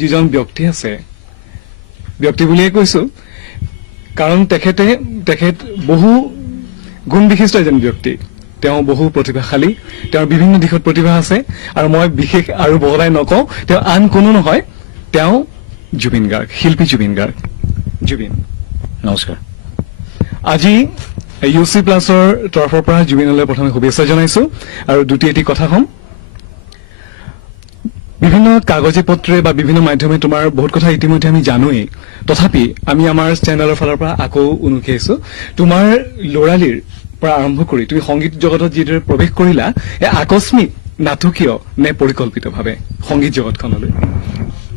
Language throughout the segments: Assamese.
যিজন ব্যক্তি আছে ব্যক্তি বুলিয়ে কৈছো কাৰণ তেখেত বহু গুণ বিশিষ্ট এজন ব্যক্তি তেওঁ বহু প্ৰতিভাশালী তেওঁৰ বিভিন্ন দিশত প্ৰতিভা আছে আৰু মই বিশেষ আৰু বহলাই নকওঁ তেওঁ আন কোনো নহয় তেওঁ জুবিন গাৰ্গ শিল্পী জুবিন গাৰ্গ জুবিন নমস্কাৰ আজি ইউচি প্লাছৰ তৰফৰ পৰা জুবিনলৈ প্ৰথমে শুভেচ্ছা জনাইছো আৰু দুটি এটি কথা কম বিভিন্ন কাগজে পত্ৰে বা বিভিন্ন মাধ্যমে তোমাৰ বহুত কথা ইতিমধ্যে আমি জানোৱেই তথাপি আমি আমাৰ চেনেলৰ ফালৰ পৰা আকৌ উনুকিয়াইছো তোমাৰ ল'ৰালিৰ পৰা আৰম্ভ কৰি তুমি সংগীত জগতত যিদৰে প্ৰৱেশ কৰিলা এই আকস্মিক নাটকীয় নে পৰিকল্পিতভাৱে সংগীত জগতখনলৈ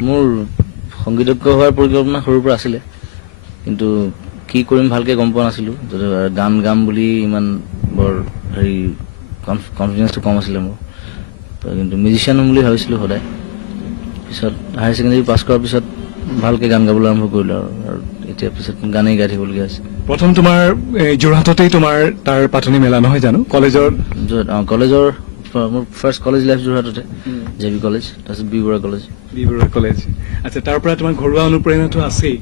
মোৰ সংগীতজ্ঞ হোৱাৰ পৰিকল্পনা সৰুৰ পৰা আছিলে কিন্তু কি কৰিম ভালকে গম পোৱা নাছিলো গান গাম বুলি ইমান বৰ হেৰি কনফিডেন্সটো কম আছিলে মোৰ কিন্তু মিউজিচিয়ান হ'ম বুলি ভাবিছিলো সদায় পিছত হায়াৰ ছেকেণ্ডেৰী পাছ কৰাৰ পিছত ভালকে গান গাবলৈ আৰম্ভ কৰিলো আৰু এতিয়া পিছত গানেই গাই থাকিবলগীয়া হৈছে প্ৰথম তোমাৰ যোৰহাটতেই তোমাৰ তাৰ পাতনি মেলা নহয় জানো কলেজৰ মোৰ ফাৰ্ষ্ট কলেজ লাইফ যোৰহাটতে জেবি কলেজ তাৰপিছত বি বৰুৱা কলেজ আচ্ছা তাৰ পৰা তোমাৰ ঘৰুৱা অনুপ্ৰেৰণাটো আছেই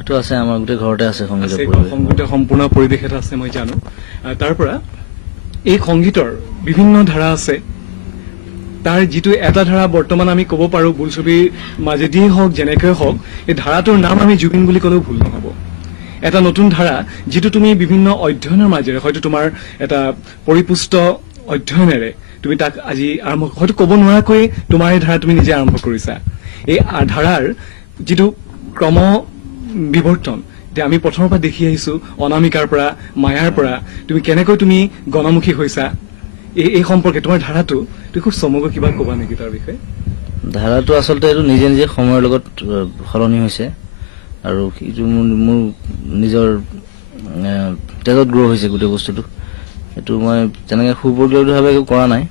এইটো আছে আমাৰ গোটেই ঘৰতে আছে সংগীতৰ সম্পূৰ্ণ পৰিৱেশ এটা আছে মই জানো তাৰ পৰা এই সংগীতৰ বিভিন্ন ধাৰা আছে তাৰ যিটো এটা ধাৰা বৰ্তমান আমি ক'ব পাৰো বোলছবিৰ মাজেদিয়ে হওক যেনেকৈ হওক এই ধাৰাটোৰ নাম আমি জুবিন বুলি ক'লেও ভুল নহ'ব এটা নতুন ধাৰা যিটো তুমি বিভিন্ন অধ্যয়নৰ মাজেৰে হয়তো তোমাৰ এটা পৰিপুষ্ট অধ্যয়নেৰে তুমি তাক আজি আৰম্ভ হয়তো ক'ব নোৱাৰাকৈ তোমাৰ এই ধাৰা তুমি নিজে আৰম্ভ কৰিছা এই ধাৰাৰ যিটো ক্ৰম বিৱৰ্তন এতিয়া আমি প্ৰথমৰ পৰা দেখি আহিছো অনামিকাৰ পৰা মায়াৰ পৰা তুমি কেনেকৈ তুমি গণমুখী হৈছা এই সম্পৰ্কে তোমাৰ ধাৰাটো তুমি খুব চমুকৈ কিবা ক'বা নেকি তাৰ বিষয়ে ধাৰাটো আচলতে এইটো নিজে নিজে সময়ৰ লগত সলনি হৈছে আৰু এইটো মোৰ নিজৰ তেজত গ্ৰ' হৈছে গোটেই বস্তুটো এইটো মই তেনেকৈ সুপৰিকল্পিতভাৱে একো কৰা নাই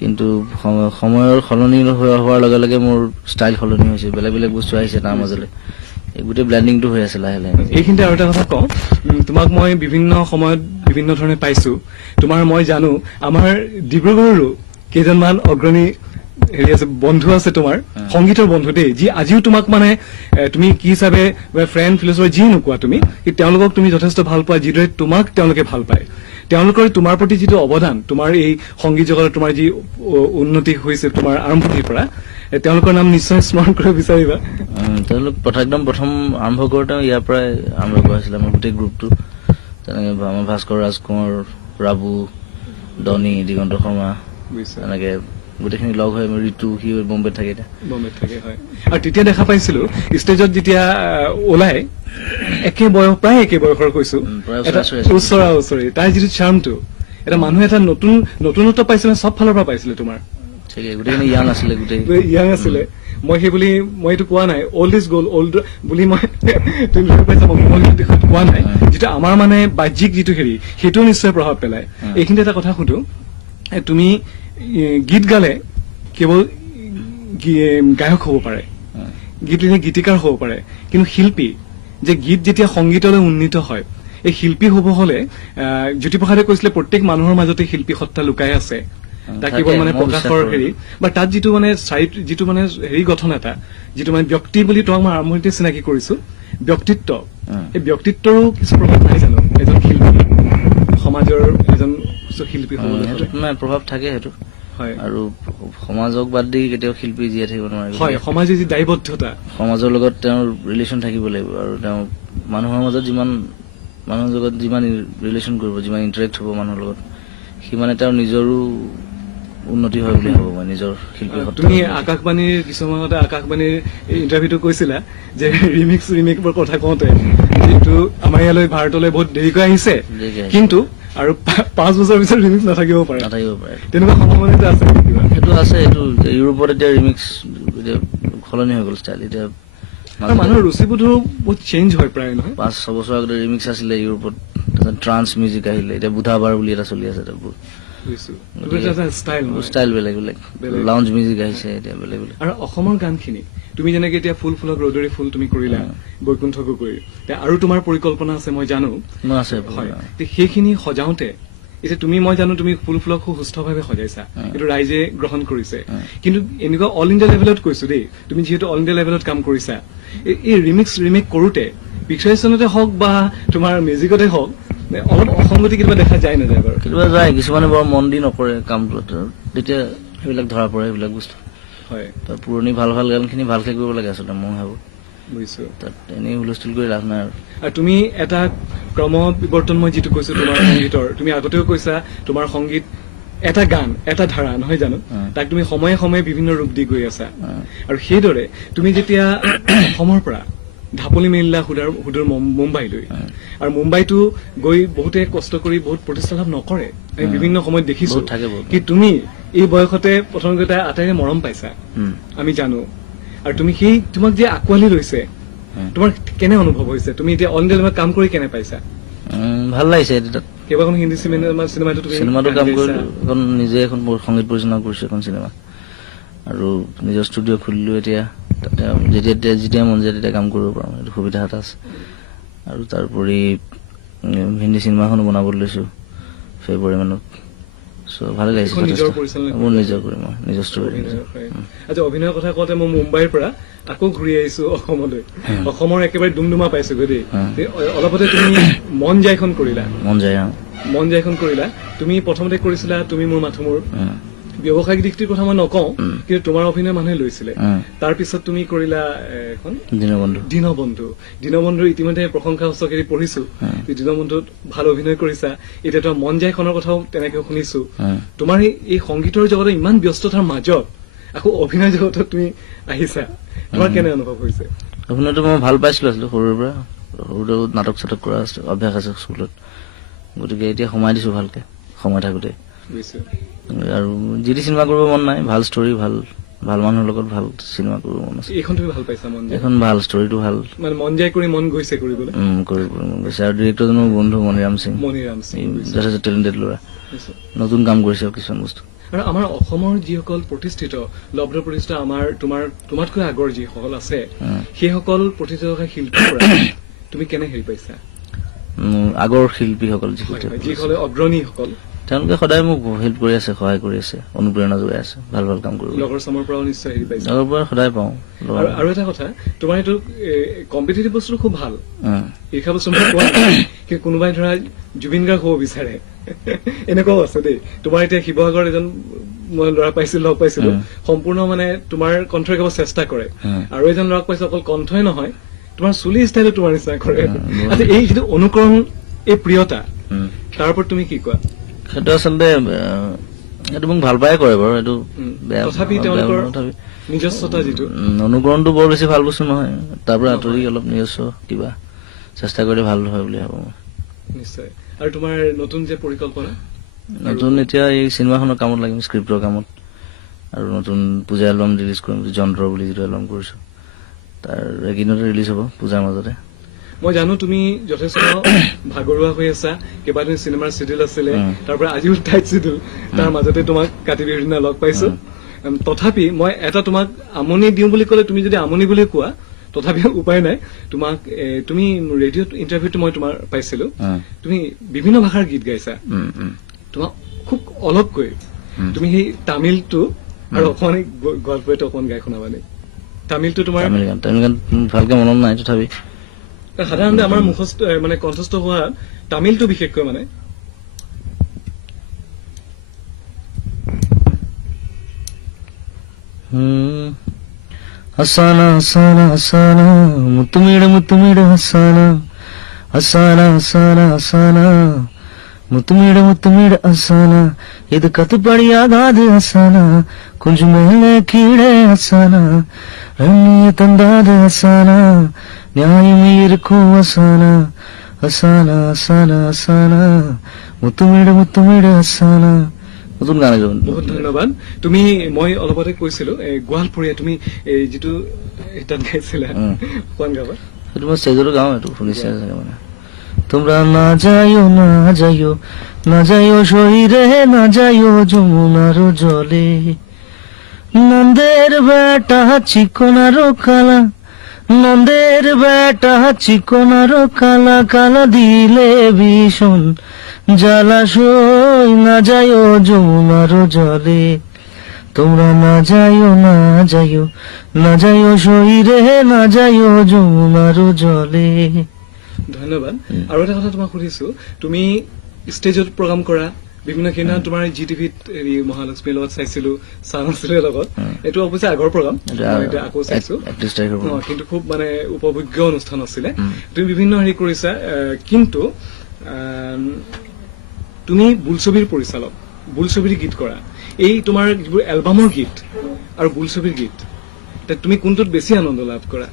কিন্তু সময়ৰ সলনি হোৱাৰ লগে লগে মোৰ ষ্টাইল সলনি হৈছে বেলেগ বেলেগ বস্তু আহিছে তাৰ মাজলৈ গোটেই ব্লেণ্ডিংটো হৈ আছে লাহে লাহে এইখিনিতে আৰু এটা কথা কওঁ তোমাক মই বিভিন্ন সময়ত বিভিন্ন ধৰণে পাইছো তোমাৰ মই জানো আমাৰ ডিব্ৰুগড়ৰো কেইজনমান অগ্ৰণী হেৰি আছে বন্ধু আছে তোমাৰ সংগীতৰ বন্ধু দেই যি আজিও তোমাক মানে তুমি কি হিচাপে ফ্ৰেণ্ড ফিলচফাৰ যি নোকোৱা তুমি তেওঁলোকক তুমি যথেষ্ট ভাল পোৱা যিদৰে তোমাক তেওঁলোকে ভাল পায় তেওঁলোকৰ তোমাৰ প্ৰতি যিটো অৱদান তোমাৰ এই সংগীত জগতত তোমাৰ যি উন্নতি হৈছে তোমাৰ আৰম্ভণিৰ পৰা তেওঁলোকৰ নাম নিশ্চয় স্মৰণ কৰিব বিচাৰিবা তেওঁলোক একদম প্ৰথম আৰম্ভ কৰোঁতে ইয়াৰ পৰাই আৰম্ভ কৰিছিলে আমাৰ গোটেই গ্ৰুপটো তেনেকৈ আমাৰ ভাস্কৰ ৰাজকোঁৱৰ ৰাবু ডনি দিগন্ত শৰ্মা তেনেকৈ গোটেইখিনি লগ হৈ ঋতু সি বম্বেত থাকে হয় আৰু তেতিয়া দেখা পাইছিলো ষ্টেজত যেতিয়া ওলাই প্ৰায় একে বয়সৰ কৈছো ওচৰি তাৰ যিটো চাৰ্মটো এটা মানুহে এটা নতুনত্ব পাইছিলে চব ফালৰ পৰা পাইছিলে তোমাৰ গোটেইখিনি ইয়াং আছিলে মই সেই বুলি মই এইটো কোৱা নাই অল্ড ইজ গ'ল্ড অল্ড বুলি মই তুমি কোৱা নাই যিটো আমাৰ মানে বাহ্যিক যিটো হেৰি সেইটো নিশ্চয় প্ৰভাৱ পেলায় এইখিনিতে এটা কথা সুধো তুমি গীত গালে কেৱল গায়ক হ'ব পাৰে গীতিকাৰ হ'ব পাৰে কিন্তু শিল্পী যে গীত যেতিয়া সংগীতলৈ উন্নীত হয় এই শিল্পী হ'ব হলে জ্যোতিপ্ৰসাদে কৈছিলে প্ৰত্যেক মানুহৰ মাজতে শিল্পী সত্তা লুকাই আছে তাক কেৱল মানে প্ৰকাশৰ হেৰি বা তাত যিটো মানে যিটো মানে হেৰি গঠন এটা যিটো মানে ব্যক্তি বুলি তোমাক মই আৰম্ভণিতে চিনাকি কৰিছো ব্যক্তিত্ব এই ব্যক্তিত্বৰো কিছু প্ৰভাৱ নাই জানো এজন শিল্পী সমাজৰ এজন শিল্পী হ'বলৈ প্ৰভাৱ থাকে সেইটো হয় আৰু সমাজক বাদ দি কেতিয়াও শিল্পী জীয়াই থাকিব নোৱাৰে হয় সমাজে যি দায়বদ্ধতা সমাজৰ লগত তেওঁৰ ৰিলেশ্যন থাকিব লাগিব আৰু তেওঁ মানুহৰ মাজত মানুহৰ লগত যিমান ৰিলেশ্যন কৰিব যিমান ইণ্টাৰেক্ট হ'ব মানুহৰ লগত সিমানে তেওঁৰ নিজৰো উন্নতি হয় বুলি ভাবো মই নিজৰ শিল্পী তুমি আকাশবাণীৰ কিছুমানতে আকাশবাণীৰ ইণ্টাৰভিউটো কৈছিলা যে ৰিমিক্সৰ কথা কওঁতে যিটো আমাৰ ইয়ালৈ ভাৰতলৈ বহুত দেৰিকৈ আহিছে কিন্তু আৰু 5 বছৰ পিছত ৰিমিক্স নাথাকিব পাৰে তেনেকুৱা সম্ভাৱনা আছে সেইটো আছে এইটো ইউৰোপত এতিয়া ৰিমিক্স সলনি হৈ গ'ল ষ্টাইল এতিয়া মানুহৰ ৰুচিবোধো বহুত চেঞ্জ হয় প্ৰায় নহয় 5-6 বছৰ আগতে ৰিমিক্স আছিলে ইউৰোপত ট্ৰান্স মিউজিক আহিলে এতিয়া বুধাবাৰ বুলি এটা চলি আছে ষ্টাইল বেলেগ বেলেগ লাউঞ্জ মিউজিক আহিছে এতিয়া বেলেগ বেলেগ আৰু অসমৰ গানখিনি তুমি যেনেকে এতিয়া ফুলক ৰ'দৰি ফুল তুমি কৰিলা বৈকুণ্ঠ গগৈ আৰু তোমাৰ পৰিকল্পনা আছে মই জানো আছে হয় সেইখিনি সজাওঁতে এতিয়া তুমি মই জানো তুমি ফুলক খুব সুস্থভাৱে সজাইছা, কিন্তু ৰাইজে গ্ৰহণ কৰিছে। কিন্তু এনেকুৱা অল ইণ্ডিয়া লেভেলত কৈছো দেই, তুমি যিহেতু অল ইণ্ডিয়া লেভেলত কাম কৰিছা, এই ৰিমেক কৰোতে পিকচাৰেশ্যনতে হওক বা তোমাৰ মিউজিকতে হওক অলপ অসংগতি কেতিয়াবা দেখা যায় নাযায় বাৰু? কেতিয়াবা যায়, কিছুমানে বৰ মন দি নকৰে কামটোত, তেতিয়া সেইবিলাক ধৰা পৰে সেইবিলাক বস্তু। হয়, তাৰ পুৰণি ভাল ভাল গানখিনি ভালকে কৰিব লাগে আচলতে, মই ভাবো। বুজিছো। তাত এনেই হুলস্থুল কৰি লাভ নাই আৰু। আৰু তুমি এটা ক্ৰম বিৱৰ্তন, মই যিটো কৈছো তোমাৰ সংগীতৰ, তুমি আগতেও কৈছা তোমাৰ সংগীত এটা গান, এটা ধাৰা, নহয় জানো? তাক তুমি সময়ে সময়ে বিভিন্ন ৰূপ দি গৈ আছা। আৰু সেইদৰে তুমি যেতিয়া অসমৰ পৰা ঢাপলি মেলিলা সুদূৰ মুম্বাইলৈ, আৰু মুম্বাইতো গৈ বহুতে কষ্ট কৰি বহুত প্ৰতিষ্ঠা লাভ নকৰে, আমি বিভিন্ন সময়ত দেখিছো। বহুত থাকে, বহুত। কি তুমি এই বয়সতে প্ৰথমতে আটাইৰে মৰম পাইছা, আমি জানো। আৰু তুমি সেই তোমাক যে আঁকোৱালি লৈছে, তোমাৰ কেনে অনুভৱ হৈছে? তুমি এতিয়া অল ইণ্ডিয়া লেভেলত কাম কৰি কেনে পাইছা? ভাল লাগিছে তাত। কেইবাখন হিন্দী চিনেমাটো তুমি চিনেমাটো কাম গান কৰিলো, গাইছা। এখন নিজে এখন সংগীত পৰিচালনা কৰিছো এখন চিনেমা, আৰু নিজৰ ষ্টুডিঅ' খুলিলো এতিয়া। তাতে যেতিয়া মন যায় তেতিয়া কাম কৰিব পাৰোঁ, এইটো সুবিধা এটা আছে। আৰু তাৰোপৰি হিন্দী চিনেমাখনো বনাবলৈ লৈছো ফেব্ৰুৱাৰী মানত। চ' ভালে লাগিছে এখন নিজৰ যথেষ্ট। পৰিচালনা মোৰ নিজৰ কৰি মই নিজৰ ষ্টৰি। অভিনয়, হয়। আচ্ছা, অভিনয়ৰ কথা কওঁতে মই মুম্বাইৰ পৰা আকৌ ঘূৰি আহিছো অসমলৈ। অসমৰ একেবাৰে ডুমডুমা পাইছোগৈ দেই। অলপতে তুমি মন যায়খন কৰিলা। মন যায় মন যায়খন কৰিলা। তুমি প্ৰথমতে কৰিছিলা তুমি মোৰ মাথো মোৰ। ব্যৱসায়িক দিশটোৰ কথা মই নকওঁ, কিন্তু তোমাৰ অভিনয় মানুহে লৈছিলে। তাৰ পিছত তুমি কৰিলা এখন দীনবন্ধু। দীনবন্ধুৰ ইতিমধ্যে প্ৰশংসাসূচকেৰে পঢ়িছো। দীনবন্ধুত ভাল অভিনয় কৰিছা। এতিয়া তোমাৰ মন যায়খনৰ কথাও তেনেকে শুনিছো। তোমাৰ এই সংগীতৰ জগতৰ ইমান ব্যস্ততাৰ মাজত আকৌ অভিনয় জগতত তুমি আহিছা, তোমাৰ কেনে অনুভৱ হৈছে? অভিনয়টো মই ভাল পাইছিলো আছিলো সৰুৰ পৰা। সৰুতে নাটক চাটক কৰা অভ্যাস আছে স্কুলত, গতিকে এতিয়া সোমাই দিছো ভালকে সময় থাকোতে। আৰু যি চিনেমা কৰিব মন নাই, ভাল ষ্টৰি, ভাল মানুহৰ লগত ভাল চিনেমা কৰিব মন আছে। এইখন তুমি ভাল পাইছা? মন যায় এখন ভাল, ষ্টৰিটো ভাল, মানে মন যায় কৰি মন গৈছে কৰিবলৈ। কৰিব মন গৈছে। আৰু ডিৰেক্টৰজন মোৰ বন্ধু মণিৰাম সিং, যথেষ্ট টেলেণ্টেড ল'ৰা, নতুন কাম কৰিছে কিছুমান বস্তু। আৰু আমাৰ অসমৰ যিসকল প্ৰতিষ্ঠিত লব্ধ প্ৰতিষ্ঠিত তোমাতকৈ আগৰ যিসকল আছে, সেইসকল প্ৰতিষ্ঠিত শিল্পীৰ পৰা তুমি কেনে হেৰি পাইছা? আগৰ শিল্পীসকল যিসকলে অগ্ৰণীসকল, তেওঁলোকে সদায় মোক হেল্প কৰি আছে, সহায় কৰি আছে, অনুপ্ৰেৰণা যোগাই আছে ভাল ভাল কাম কৰিব। লগৰ চামৰ পৰাও নিশ্চয় হেৰি পাইছা? লগৰ পৰা সদায় পাওঁ। আৰু এটা কথা, তোমাৰ এইটো কম্পিটিটিভ বস্তুটো খুব ভাল, ঈৰ্ষা বস্তু মই কোৱা নাই, কিন্তু কোনোবাই ধৰা জুবিন গাৰ্গ হ'ব বিচাৰে, এনেকুৱাও আছে দেই। তোমাৰ এতিয়া শিৱসাগৰ এজন মই ল'ৰা লগ পাইছিলো, সম্পূৰ্ণ মানে তোমাৰ কণ্ঠ গাব চেষ্টা কৰে। আৰু এজন ল'ৰাক পাইছো অকল কণ্ঠই নহয়, তোমাৰ চুলি ষ্টাইলো তোমাৰ নিচিনা কৰে। আচ্ছা, এই যিটো অনুকৰণ, এই প্ৰিয়তা, তাৰ ওপৰত তুমি কি কোৱা? সেইটো আচলতে এইটো মোক ভাল পাই কৰে বাৰু, এইটো তথাপি তেওঁলোকৰ নিজস্বতা যিটো অনুকৰণটো বৰ বেছি ভাল বস্তু নহয়, তাৰ পৰা আঁতৰি অলপ নিজস্ব কিবা চেষ্টা কৰিলে ভাল হয় বুলি ভাবো মই। নিশ্চয়। আৰু তোমাৰ নতুন যে পৰিকল্পনা? নতুন এতিয়া এই চিনেমাখনৰ কামত লাগিম, স্ক্ৰিপ্টৰ কামত, আৰু নতুন পূজা এলবাম ৰিলিজ কৰিম, যন্ত্ৰ বুলি যিটো এলবাম কৰিছো, তাৰ এইকেইদিনতে ৰিলিজ হ'ব পূজাৰ মাজতে। মই জানো তুমি যথেষ্ট ভাগৰুৱা হৈ আছা, কেইবাদিন চিনেমাৰ চিডিউল আছিলে, তাৰ পৰা আজিও টাইট চিডিউল, তাৰ মাজতে তোমাক কাতি বিহুৰ দিনা লগ পাইছো। তথাপি মই এটা তোমাক আমনি দিওঁ বুলি ক'লে, তুমি যদি আমনি বুলি কোৱা তথাপিও উপায় নাই। তোমাক তুমি ৰেডিঅ'ত ইণ্টাৰভিউটো মই তোমাৰ পাইছিলো, তুমি বিভিন্ন ভাষাৰ গীত গাইছা। তোমাক খুব অলপকৈ তুমি সেই তামিলটো আৰু অকমান গোৱালপৰীয়াটো অকমান গাই শুনাবানে? তামিলটো তোমাৰ তামিল গান ভালকে মনত নাই, তথাপি সাধাৰণতে আমাৰ মুখস্থ মানে কণ্ঠস্থ হোৱা তামিলটো বিশেষকৈ মানে ಹಸಾನಾ ಹಸಾನಾ ಹಸಾನಾ ಮುತ್ತುಮೀಡ ಹಸಾನಾ ಹಸಾನಾ ಹಸಾನಾ ಹಸಾನಾ ಮುತ್ತುಮೀಡ ಹಸಾನಾ ಇದು ಕತ್ತುಪಡಿಯಾಗಾದ ಹಸಾನಾ ಕುಂಜು ಮೇಲೆ ಕೀಡೆ ಹಸಾನಾ ರಣ್ಣಿಯ ತಂದಾದ ಹಸಾನಾ ನ್ಯಾയമೇ ಇರುக்கும் ಹಸಾನಾ ಹಸಾನಾ ಹಸಾನಾ ಹಸಾನಾ ಮುತ್ತುಮೀಡ ಹಸಾನಾ। নতুন গান গাব। বহুত ধন্যবাদ। তুমি মই অলপতে কৈছিলো গোৱালপৰীয়া তুমি যিটো তাত গাইছিলা, কোন গাবা? সেইটো মই ষ্টেজতো গাওঁ, এইটো শুনিছে চাগে মানে। তোমরা না যাইও শহীরে, না যাইও যমুনার জলে, নন্দের বেটা চিকনারো কালা, নন্দের বেটা চিকনারো কালা, কালা দিলে ভীষণ জলাশয় না যাইও যমুনার জলে, তোমরা না যাইও না যাইও না যাইও শরীরে, না যাইও যমুনার জলে। ধন্যবাদ। আৰু এটা কথা তোমাক সুধিছো, তুমি ষ্টেজত প্ৰগ্ৰাম কৰা বিভিন্ন সেইদিনা তোমাৰ জি টিভিত হেৰি মহালক্ষ্মীৰ লগত চাইছিলো, চান আছিলে লগত, এইটো অৱশ্যে আগৰ প্ৰগ্ৰাম, মই এতিয়া আকৌ চাইছো। 31 তাৰিখৰ পৰা। কিন্তু খুব মানে উপভোগ্য অনুষ্ঠান আছিলে। তুমি বিভিন্ন হেৰি কৰিছা, কিন্তু তুমি বোলছবিৰ পৰিচালক, বোলছবিৰ গীত কৰা, এই তোমাৰ যিবোৰ এলবামৰ গীত আৰু বোলছবিৰ গীত, তুমি কোনটোত বেছি আনন্দ লাভ কৰা?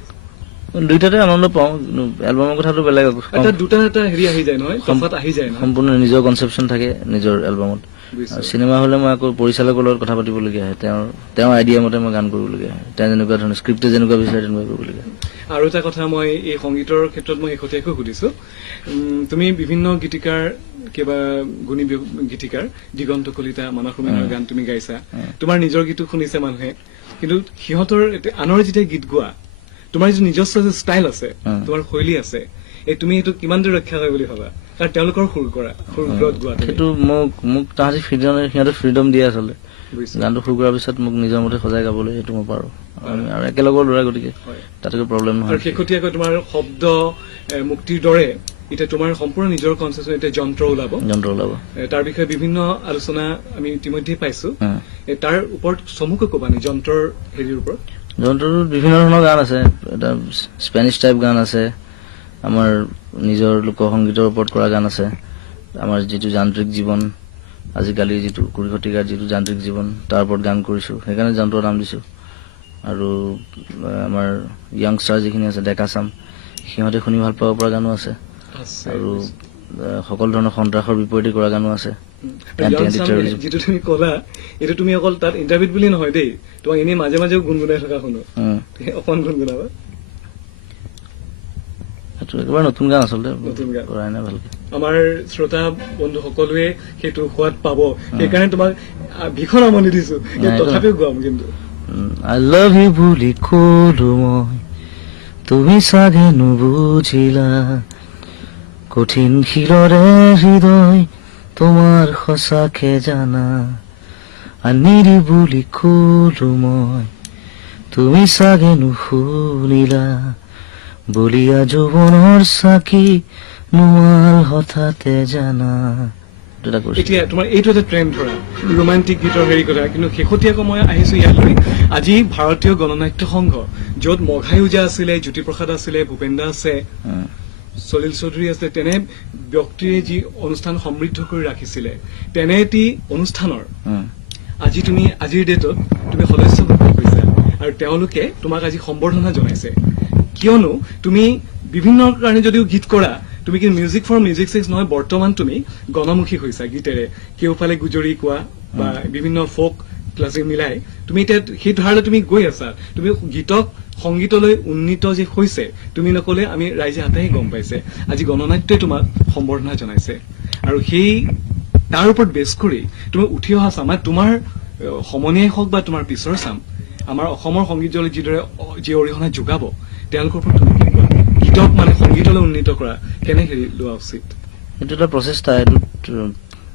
দুইটাতে আনন্দ পাওঁ, কিন্তু এলবামৰ কথাটো বেলেগ। এটা দুটা এটা হেৰি আহি যায় নহয়, তফাত আহি যায় নহয়। সম্পূৰ্ণ নিজৰ কনচেপশ্যন থাকে নিজৰ এলবামত। আৰু চিনেমা হলে মই আকৌ পৰিচালকৰ লগত কথা পাতিবলগীয়া হয়, তেওঁৰ আইডিয়া মতে মই গান কৰিবলগীয়া হয়, তেওঁ যেনেকুৱা ধৰণৰ স্ক্ৰিপ্টে যেনেকুৱা বিচাৰে তেনেকুৱা কৰিবলগীয়া হয়। আৰু এটা কথা মই এই সংগীতৰ ক্ষেত্ৰত মই শেহতীয়াকৈ সুধিছো, তুমি বিভিন্ন গীতিকাৰ, কিবা গুণী গীতিকাৰ, দিগন্ত কলিতা, মানস ৰমীয়াৰ গান তুমি গাইছা, তোমাৰ নিজৰ গীতো শুনিছে মানুহে, কিন্তু সিহঁতৰ আনৰ যেতিয়া গীত গোৱা, তোমাৰ যিটো নিজস্ব যে ষ্টাইল আছে, তোমাৰ শৈলী আছে, এই তুমি এইটো কিমান দূৰ ৰক্ষা কৰে বুলি ভাবা? কাৰণ তেওঁলোকৰ সুৰ গোৱা সেইটো মোক তাহাঁতি সিহঁতে ফ্ৰীডম দিয়ে আচলতে। গানটো সুৰ কৰাৰ পিছত মোক নিজৰ মতে সজাই গাবলৈ সেইটো মই পাৰো, আৰু একেলগৰ ল'ৰা, গতিকে তাত একো প্ৰব্লেম নহয়। আৰু শেহতীয়াকৈ তোমাৰ শব্দ মুক্তিৰ দৰে এতিয়া তোমাৰ সম্পূৰ্ণ নিজৰ কনচেপচন, এতিয়া যন্ত্ৰ ওলাব, তাৰ বিষয়ে বিভিন্ন আলোচনা আমি ইতিমধ্যে পাইছো। তাৰ ওপৰত চমুকৈ কবা নি যন্ত্ৰৰ হেৰিৰ ওপৰত? যন্ত্ৰটোত বিভিন্ন ধৰণৰ গান আছে, এটা স্পেনিছ টাইপ গান আছে, আমাৰ নিজৰ লোকসংগীতৰ ওপৰত কৰা গান আছে, আমাৰ যিটো যান্ত্ৰিক জীৱন, আজিকালি যিটো 20 শতিকাৰ যিটো যান্ত্ৰিক জীৱন, তাৰ ওপৰত গান কৰিছো, সেইকাৰণে যন্ত্ৰৰ নাম দিছো। আৰু আমাৰ য়াংষ্টাৰ যিখিনি আছে, ডেকা চাম, সিহঁতে শুনি ভাল পাব পৰা গানো আছে, আৰু সকলো ধৰণৰ সন্ত্ৰাসৰ বিপৰীতে কৰা গানো আছে। যিটো তুমি কলা, এইটো তুমি অকল তাত ইণ্টাৰভিউত বুলি নহয় দেই, তোমাক এনেই মাজে মাজেও গুণগুণাই থকা শুনো, অকণ গুণগুণাবা। সেইটো একেবাৰে নতুন গান আচলতে, কৰাই নাই ভালকে। আমাৰ শ্ৰোতা বন্ধু সকলোৱে সেইটো সোৱাদ পাব, সেইকাৰণে তোমাক ভীষণ আমনি দিছো, তথাপিও গাম। কিন্তু I love you বুলি কলো মই, তুমি চাগে নুবুজিলা, কঠিন শিলৰে হৃদয় তোমাৰ সঁচাকে জানা, আনিৰি বুলি কলো মই, তুমি চাগে নুশুনিলা, বলিয়া যৌৱনৰ চাকি নুমাল হঠাতে জানা। এতিয়া তোমাৰ এইটো এটা ট্ৰেণ্ড ধৰা ৰোমান্টিক গীতৰ হেৰি কথা, কিন্তু শেহতীয়াকৈ মই আহিছো ইয়ালৈ আজি ভাৰতীয় গণনাট্য সংঘ, য'ত মঘাই ওজা আছিলে, জ্যোতিপ্ৰসাদ আছিলে, ভূপেন দা আছে, সলিল চৌধুৰী আছে, তেনে ব্যক্তিয়ে যি অনুষ্ঠান সমৃদ্ধ কৰি ৰাখিছিলে, তেনে এটি অনুষ্ঠানৰ আজি তুমি আজিৰ ডেটত তুমি সদস্য হৈছা, আৰু তেওঁলোকে তোমাক আজি সম্বৰ্ধনা জনাইছে, কিয়নো তুমি বিভিন্ন কাৰণে যদিও গীত কৰা, তুমি কিন্তু মিউজিক ফৰ মিউজিক চেক্স নহয়, বৰ্তমান তুমি গণমুখী হৈছা গীতেৰে, কেওফালে গুজৰি কোৱা বা বিভিন্ন ফোক ক্লাছিক মিলাই তুমি এতিয়া সেই ধাৰালৈ তুমি গৈ আছা। তুমি গীতক সংগীতলৈ উন্নীত যে হৈছে, তুমি নকলে আমি ৰাইজে আটাই গম পাইছে, আজি গণনাট্যই তোমাক সম্বৰ্ধনা জনাইছে, আৰু সেই তাৰ ওপৰত বেছ কৰি তুমি উঠি অহা চাম, তোমাৰ সমনীয়াই হওক বা তোমাৰ পিছৰ চাম, আমাৰ অসমৰ সংগীতলৈ যিদৰে যি অৰিহণা যোগাব, তেওঁলোকৰ ওপৰত তুমি কি কোৱা? গীতক মানে সংগীতলৈ উন্নীত কৰা কেনে হেৰি লোৱা উচিত? এইটো এটা প্ৰচেষ্টা, এইটোত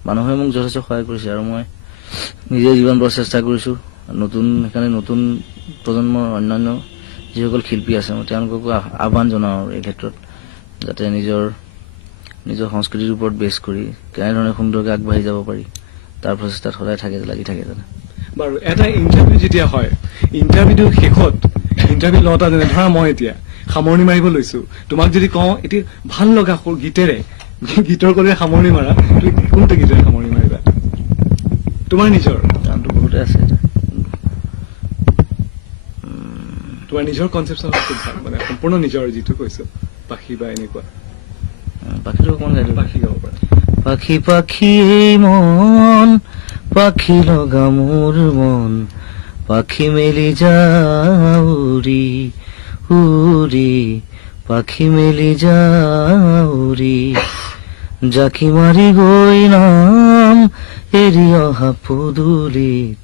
মানুহে মোক যথেষ্ট সহায় কৰিছে, আৰু মই নিজে যিমান প্ৰচেষ্টা কৰিছো, সেইকাৰণে নতুন প্ৰজন্মৰ অন্যান্য যিসকল শিল্পী আছে, মই তেওঁলোককো আহ্বান জনাওঁ এই ক্ষেত্ৰত, যাতে নিজৰ সংস্কৃতিৰ ওপৰত বেছ কৰি কেনেধৰণে সুন্দৰকৈ আগবাঢ়ি যাব পাৰি, তাৰ প্ৰচেষ্টাত সদায় লাগি থাকে যাতে। বাৰু এটা ইণ্টাৰভিউ যেতিয়া হয়, ইণ্টাৰভিউৰ শেষত ইণ্টাৰভিউ লওঁতা যেনে ধৰা মই এতিয়া সামৰণি মাৰিব লৈছো, তোমাক যদি কওঁ এতিয়া ভাল লগা গীতৰ কৰি সামৰণি মাৰা, তুমি কোনটো গীতেৰে সামৰণি মাৰিবা? তোমাৰ নিজৰ গানটো বহুতে আছে, তোমাৰ নিজৰ কনচেপচন খুব ভাল, মানে সম্পূৰ্ণ নিজৰ যিটো কৈছো, পাখি বা এনেকুৱা পাখিটো অকমান গাই পাখি গাব পাৰা। পাখি পাখি এই মন, পাখি লগা মোৰ মন, পাখি মেলি যাউৰি উৰি, পাখি মেলি যাউৰি, জাকি মাৰি গৈ নাম এৰি অহা পদূলিত,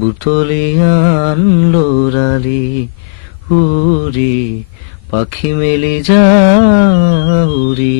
বুটলিয়ান লৰালি উৰি, পাখি মেলি যাউৰি।